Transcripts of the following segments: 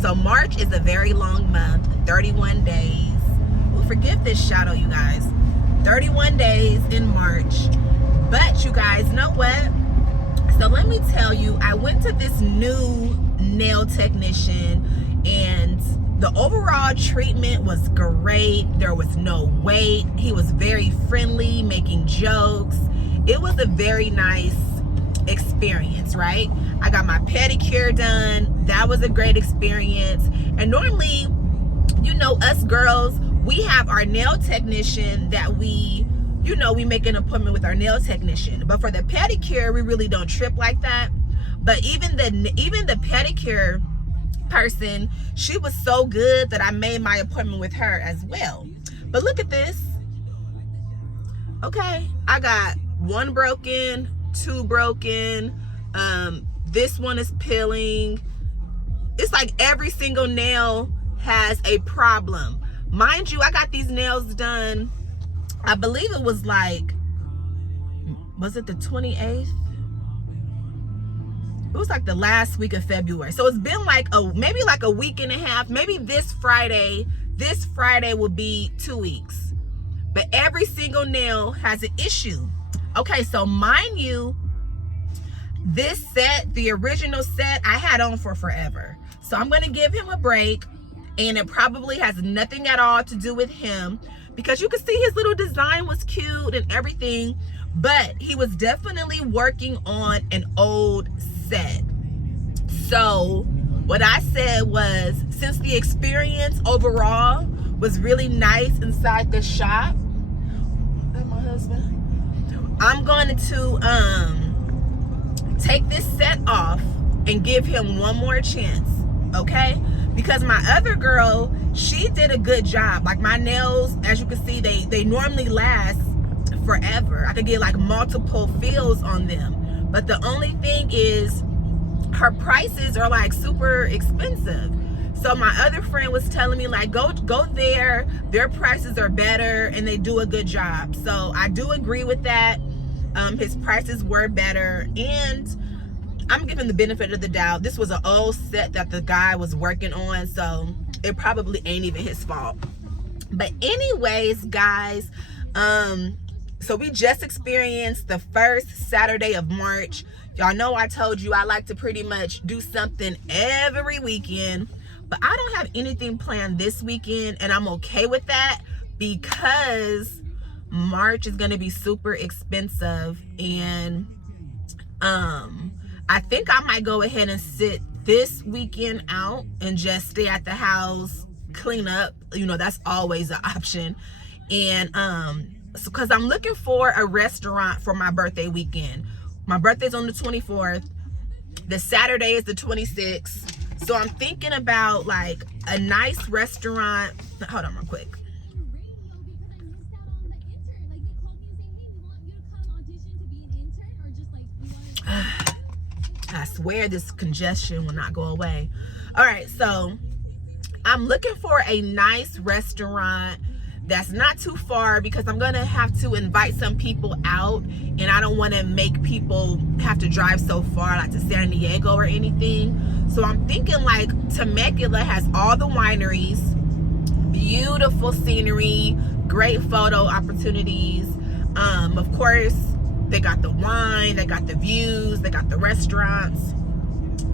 So March is a very long month, 31 days. Oh, forgive this shadow, you guys. 31 days in March. But you guys know what? So let me tell you, I went to this new nail technician and the overall treatment was great. There was no wait. He was very friendly, making jokes. It was a very nice experience, right? I got my pedicure done. That was a great experience. And normally, you know, us girls, we have our nail technician that we make an appointment with our nail technician. But for the pedicure, we really don't trip like that. But even the pedicure person, she was so good that I made my appointment with her as well. But look at this. Okay, I got 1 broken, 2 broken. This one is peeling. It's like every single nail has a problem. Mind you, I got these nails done, I believe it was like, was it the 28th? It was like the last week of February. So it's been like maybe like a week and a half. Maybe this Friday will be 2 weeks. But every single nail has an issue. Okay, so mind you, this set, the original set, I had on for forever. So I'm gonna give him a break, and it probably has nothing at all to do with him, because you can see his little design was cute and everything, but he was definitely working on an old set. So what I said was, since the experience overall was really nice inside the shop, that's my husband, I'm going to take this set off and give him one more chance, okay? Because my other girl, she did a good job. Like my nails, as you can see, they normally last forever. I could get like multiple fills on them. But the only thing is, her prices are like super expensive. So my other friend was telling me like, go there, their prices are better and they do a good job. So I do agree with that. His prices were better, and I'm giving the benefit of the doubt. This was an old set that the guy was working on, so it probably ain't even his fault. But anyways, guys, so we just experienced the first Saturday of March. Y'all know I told you I like to pretty much do something every weekend, but I don't have anything planned this weekend, and I'm okay with that because March is going to be super expensive. And I think I might go ahead and sit this weekend out and just stay at the house, clean up. You know, that's always an option. And so because I'm looking for a restaurant for my birthday weekend. My birthday's on the 24th. The Saturday is the 26th. So I'm thinking about like a nice restaurant. Hold on real quick. I swear this congestion will not go away. All right, so I'm looking for a nice restaurant that's not too far, because I'm gonna have to invite some people out, and I don't want to make people have to drive so far, like to San Diego or anything. So I'm thinking like Temecula has all the wineries, beautiful scenery, great photo opportunities. Of course, they got the wine, they got the views, they got the restaurants.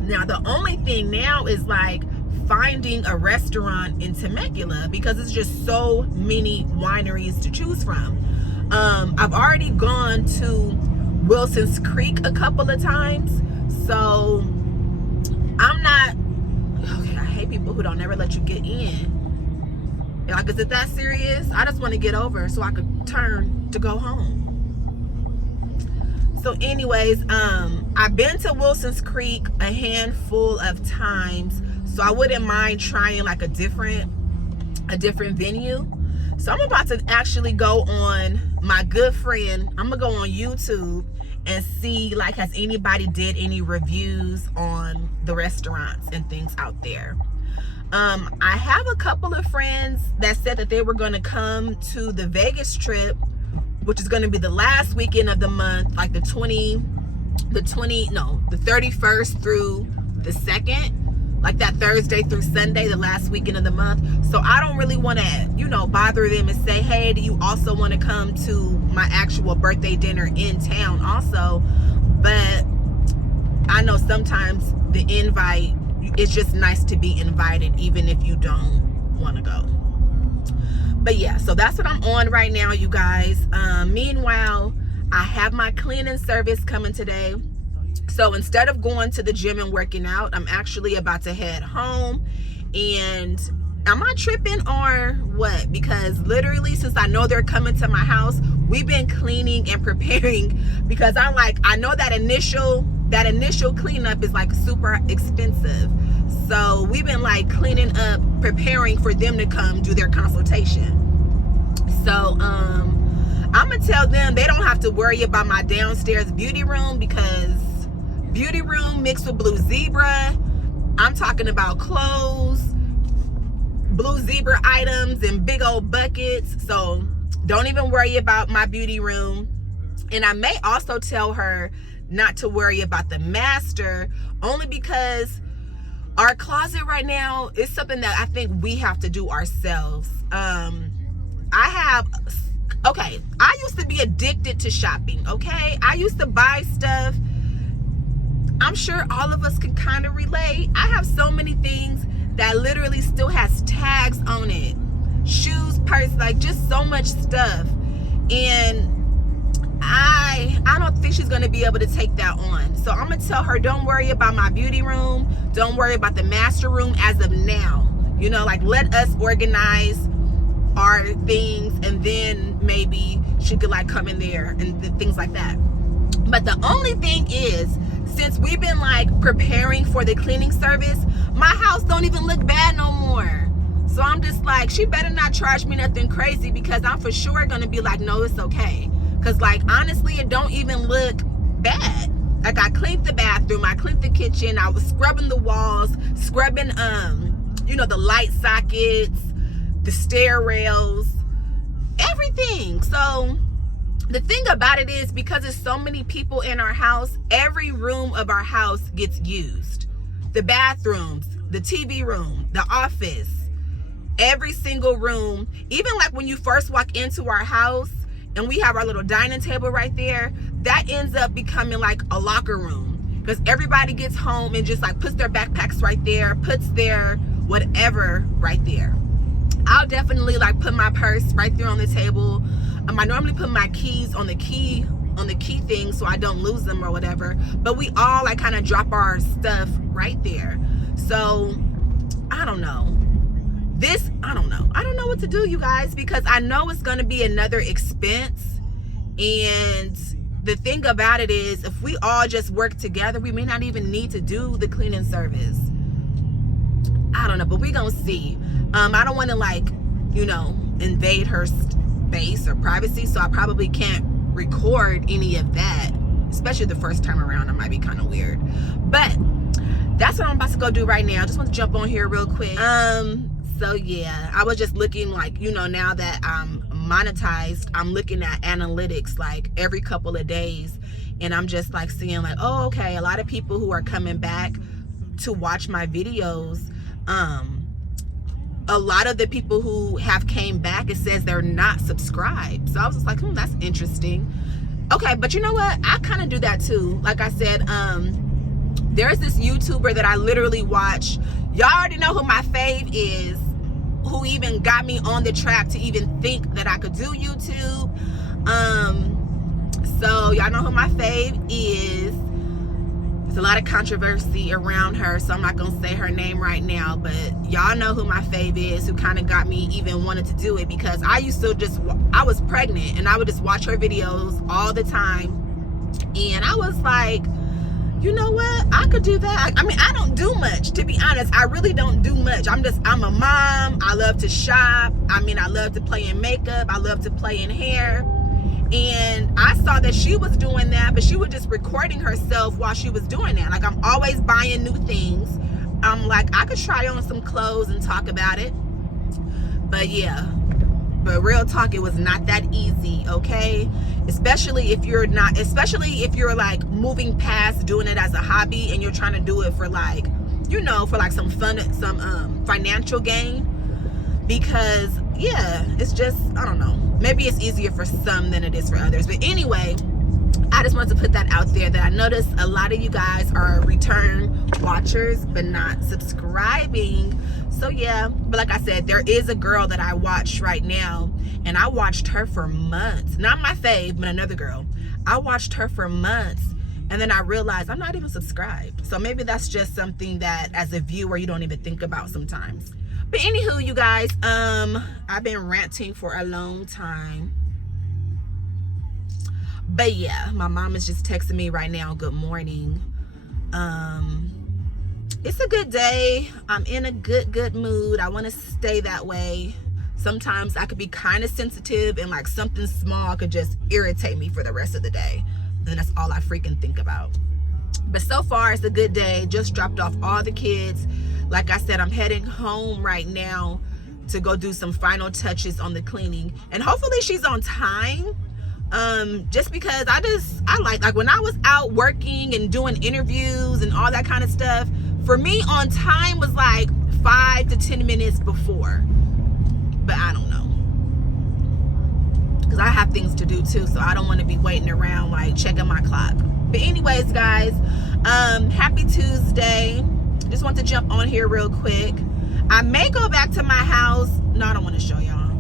Now the only thing now is like finding a restaurant in Temecula, because it's just so many wineries to choose from. I've already gone to Wilson's Creek a couple of times, so I'm not, okay, I hate people who don't ever let you get in. Like, is it that serious? I just want to get over so I could turn to go home. So anyways, I've been to Wilson's Creek a handful of times, so I wouldn't mind trying like a different venue. So I'm about to actually go on my good friend, I'm gonna go on YouTube and see like, has anybody did any reviews on the restaurants and things out there. I have a couple of friends that said that they were gonna come to the Vegas trip, which is gonna be the last weekend of the month, like the 31st through the 2nd. like that Thursday through Sunday, the last weekend of the month. So I don't really want to, you know, bother them and say, hey, do you also want to come to my actual birthday dinner in town also? But I know sometimes the invite, it's just nice to be invited even if you don't want to go. But yeah, so that's what I'm on right now, you guys. Meanwhile, I have my cleaning service coming today. So instead of going to the gym and working out, I'm actually about to head home. And am I tripping or what? Because literally, since I know they're coming to my house, we've been cleaning and preparing, because I'm like, I know that initial cleanup is like super expensive. So we've been like cleaning up, preparing for them to come do their consultation. So I'm gonna tell them they don't have to worry about my downstairs beauty room, because beauty room mixed with Blue Zebra, I'm talking about clothes, Blue Zebra items and big old buckets. So don't even worry about my beauty room. And I may also tell her not to worry about the master, only because our closet right now is something that I think we have to do ourselves. I used to be addicted to shopping, okay? I used to buy stuff. I'm sure all of us can kind of relate. I have so many things that literally still has tags on it. Shoes, purse, like just so much stuff. And I don't think she's gonna be able to take that on. So I'm gonna tell her, don't worry about my beauty room. Don't worry about the master room as of now. You know, like let us organize our things, and then maybe she could like come in there and things like that. But the only thing is, since we've been like preparing for the cleaning service, my house don't even look bad no more. So I'm just like, she better not charge me nothing crazy, because I'm for sure gonna be like, no, it's okay. Cause like honestly, it don't even look bad. Like I cleaned the bathroom, I cleaned the kitchen, I was scrubbing the walls, scrubbing you know, the light sockets, the stair rails, everything. So the thing about it is, because there's so many people in our house, every room of our house gets used. The bathrooms, the TV room, the office, every single room. Even like when you first walk into our house and we have our little dining table right there, that ends up becoming like a locker room, because everybody gets home and just like puts their backpacks right there, puts their whatever right there. I'll definitely like put my purse right there on the table. I normally put my keys on the key thing so I don't lose them or whatever. But we all like kind of drop our stuff right there. So I don't know. I don't know what to do, you guys, because I know it's going to be another expense. And the thing about it is, if we all just work together, we may not even need to do the cleaning service. I don't know, but we're going to see. I don't want to like, you know, invade her space or privacy, so I probably can't record any of that, especially the first time around. It might be kind of weird, but that's what I'm about to go do right now. I just want to jump on here real quick. So yeah, I was just looking, like, you know, now that I'm monetized, I'm looking at analytics like every couple of days, and I'm just like seeing like, oh, okay, a lot of people who are coming back to watch my videos, a lot of the people who have came back, it says they're not subscribed. So I was just like, that's interesting. Okay, but you know what? I kind of do that too. Like I said, there's this YouTuber that I literally watch. Y'all already know who my fave is, who even got me on the track to even think that I could do YouTube. So y'all know who my fave is. There's a lot of controversy around her, so I'm not gonna say her name right now, but y'all know who my fave is, who kind of got me even wanted to do it, because I used to I was pregnant and I would just watch her videos all the time, and I was like, you know what, I could do that. I mean, I don't do much, to be honest. I really don't do much. I'm a mom. I love to shop. I mean, I love to play in makeup. I love to play in hair. And I saw that she was doing that, but she was just recording herself while she was doing that. Like, I'm always buying new things. I'm like, I could try on some clothes and talk about it. But yeah, but real talk, it was not that easy, okay? Especially if you're like moving past doing it as a hobby and you're trying to do it for like you know, for like some fun, some financial gain. Because yeah, it's just, I don't know, maybe it's easier for some than it is for others. But anyway, I just wanted to put that out there, that I noticed a lot of you guys are return watchers but not subscribing. So yeah, but like I said, there is a girl that I watch right now, and I watched her for months. Not my fave, but another girl. I watched her for months, and then I realized I'm not even subscribed. So maybe that's just something that as a viewer you don't even think about sometimes. But anywho, you guys, I've been ranting for a long time. But yeah, my mom is just texting me right now, good morning. It's a good day. I'm in a good mood. I want to stay that way. Sometimes I could be kind of sensitive, and like something small could just irritate me for the rest of the day. And that's all I freaking think about. But so far it's a good day. Just dropped off all the kids. Like I said, I'm heading home right now to go do some final touches on the cleaning, and hopefully she's on time. Just because I like when I was out working and doing interviews and all that kind of stuff, for me on time was like 5 to 10 minutes before. But I don't know, because I have things to do too, so I don't want to be waiting around like checking my clock. But anyways, guys, happy Tuesday. Just want to jump on here real quick. I may go back to my house. No, I don't want to show y'all,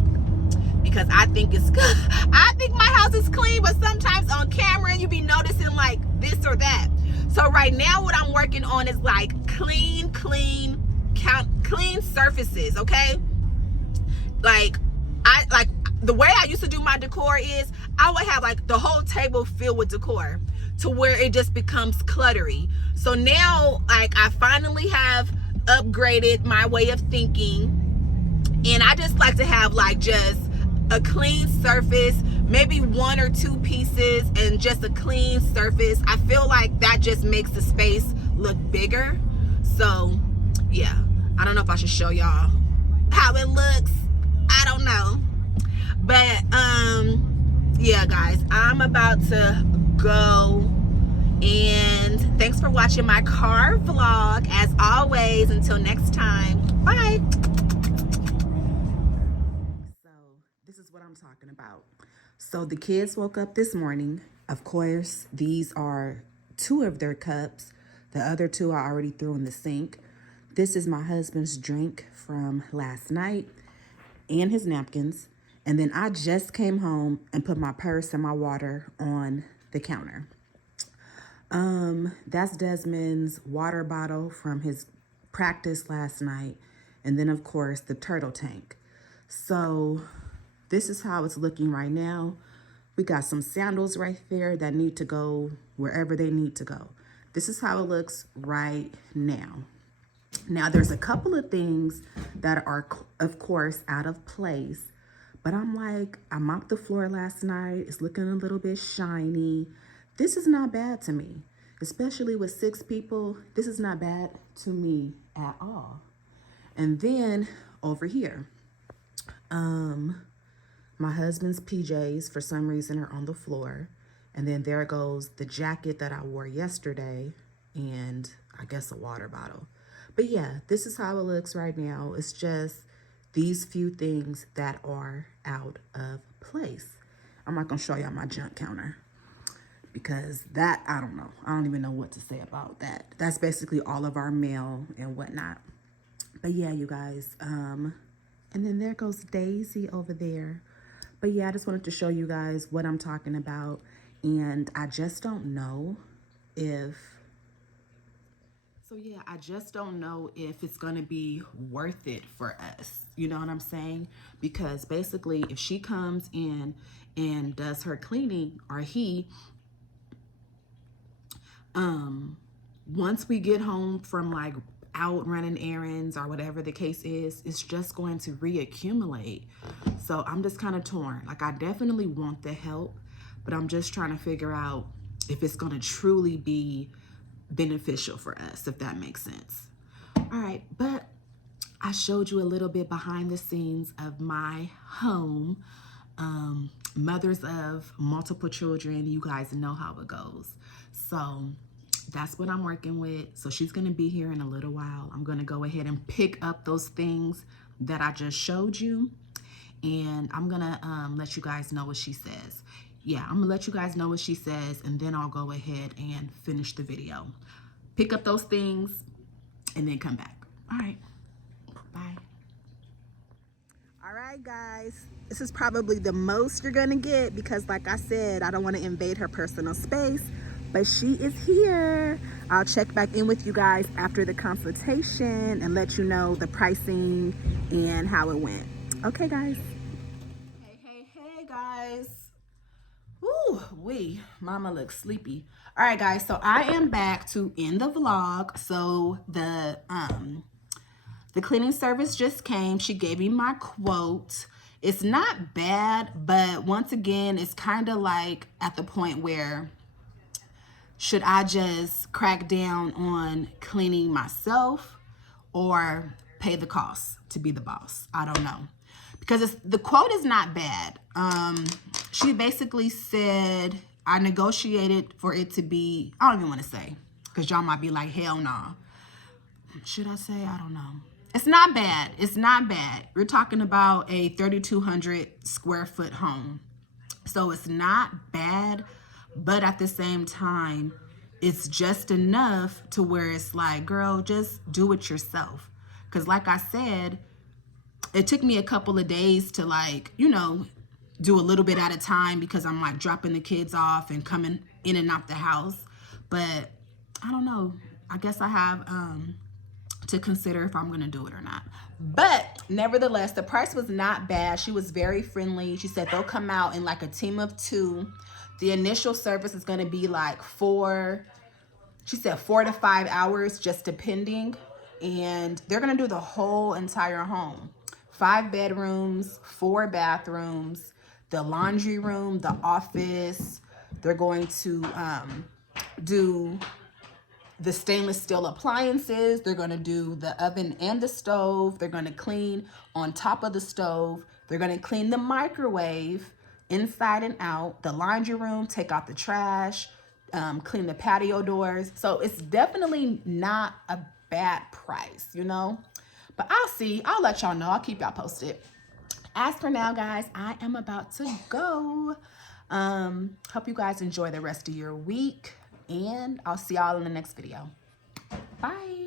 because I think it's good. I think my house is clean, but sometimes on camera you be noticing like this or that. So right now what I'm working on is like clean surfaces, okay? Like the way I used to do my decor is I would have like the whole table filled with decor to where it just becomes cluttery. So now like I finally have upgraded my way of thinking, and I just like to have like just a clean surface, maybe 1 or 2 pieces, and just a clean surface. I feel like that just makes the space look bigger. So yeah, I don't know if I should show y'all how it looks. I don't know. But yeah, guys, I'm about to go, and thanks for watching my car vlog. As always, until next time, bye. So this is what I'm talking about. So the kids woke up this morning. Of course, these are 2 of their cups. The other 2 I already threw in the sink. This is my husband's drink from last night and his napkins. And then I just came home and put my purse and my water on the counter. That's Desmond's water bottle from his practice last night. And then of course the turtle tank. So this is how it's looking right now. We got some sandals right there that need to go wherever they need to go. This is how it looks right now. Now there's a couple of things that are of course out of place, but I'm like, I mopped the floor last night. It's looking a little bit shiny. This is not bad to me, especially with 6 people. This is not bad to me at all. And then over here, my husband's PJs for some reason are on the floor. And then there goes the jacket that I wore yesterday, and I guess a water bottle. But yeah, this is how it looks right now. It's just these few things that are out of place. I'm not gonna show y'all my junk counter, because that, I don't know. I don't even know what to say about that. That's basically all of our mail and whatnot. But yeah, you guys, and then there goes Daisy over there. But yeah, I just wanted to show you guys what I'm talking about. And I just don't know if, I just don't know if it's going to be worth it for us. You know what I'm saying? Because basically if she comes in and does her cleaning, or he, once we get home from like out running errands or whatever the case is, it's just going to reaccumulate. So I'm just kind of torn. Like, I definitely want the help, but I'm just trying to figure out if it's going to truly be beneficial for us, if that makes sense. All right, but I showed you a little bit behind the scenes of my home. Mothers of multiple children, you guys know how it goes. So That's what I'm working with. So she's going to be here in a little while. I'm going to go ahead and pick up those things that I just showed you. And I'm going to let you guys know what she says. Yeah, I'm going to let you guys know what she says, and then I'll go ahead and finish the video. Pick up those things and then come back. All right. Bye. All right, guys. This is probably the most you're going to get because, like I said, I don't want to invade her personal space. But she is here. I'll check back in with you guys after the consultation and let you know the pricing and how it went. Okay, guys. Hey, guys. Ooh, mama looks sleepy. All right, guys. So I am back to end the vlog. So the cleaning service just came. She gave me my quote. It's not bad, but once again, it's kind of like at the point where should I just crack down on cleaning myself or pay the cost to be the boss? I don't know. Because the quote is not bad. She basically said, I negotiated for it to be, I don't even want to say, because y'all might be like, hell nah. Should I say? I don't know. It's not bad. It's not bad. We're talking about a 3,200 square foot home. So it's not bad. But at the same time, it's just enough to where it's like, girl, just do it yourself. Because like I said, it took me a couple of days to like, you know, do a little bit at a time because I'm like dropping the kids off and coming in and out the house. But I don't know. I guess I have to consider if I'm going to do it or not. But nevertheless, the price was not bad. She was very friendly. She said they'll come out in like a team of 2. The initial service is going to be like 4 to 5 hours, just depending. And they're going to do the whole entire home. 5 bedrooms, 4 bathrooms, the laundry room, the office. They're going to do the stainless steel appliances. They're going to do the oven and the stove. They're going to clean on top of the stove. They're going to clean the microwave inside and out, the laundry room, take out the trash, clean the patio doors. So it's definitely not a bad price, you know, but I'll see. I'll let y'all know. I'll keep y'all posted. As for now, guys, I am about to go. Hope you guys enjoy the rest of your week, and I'll see y'all in the next video. Bye.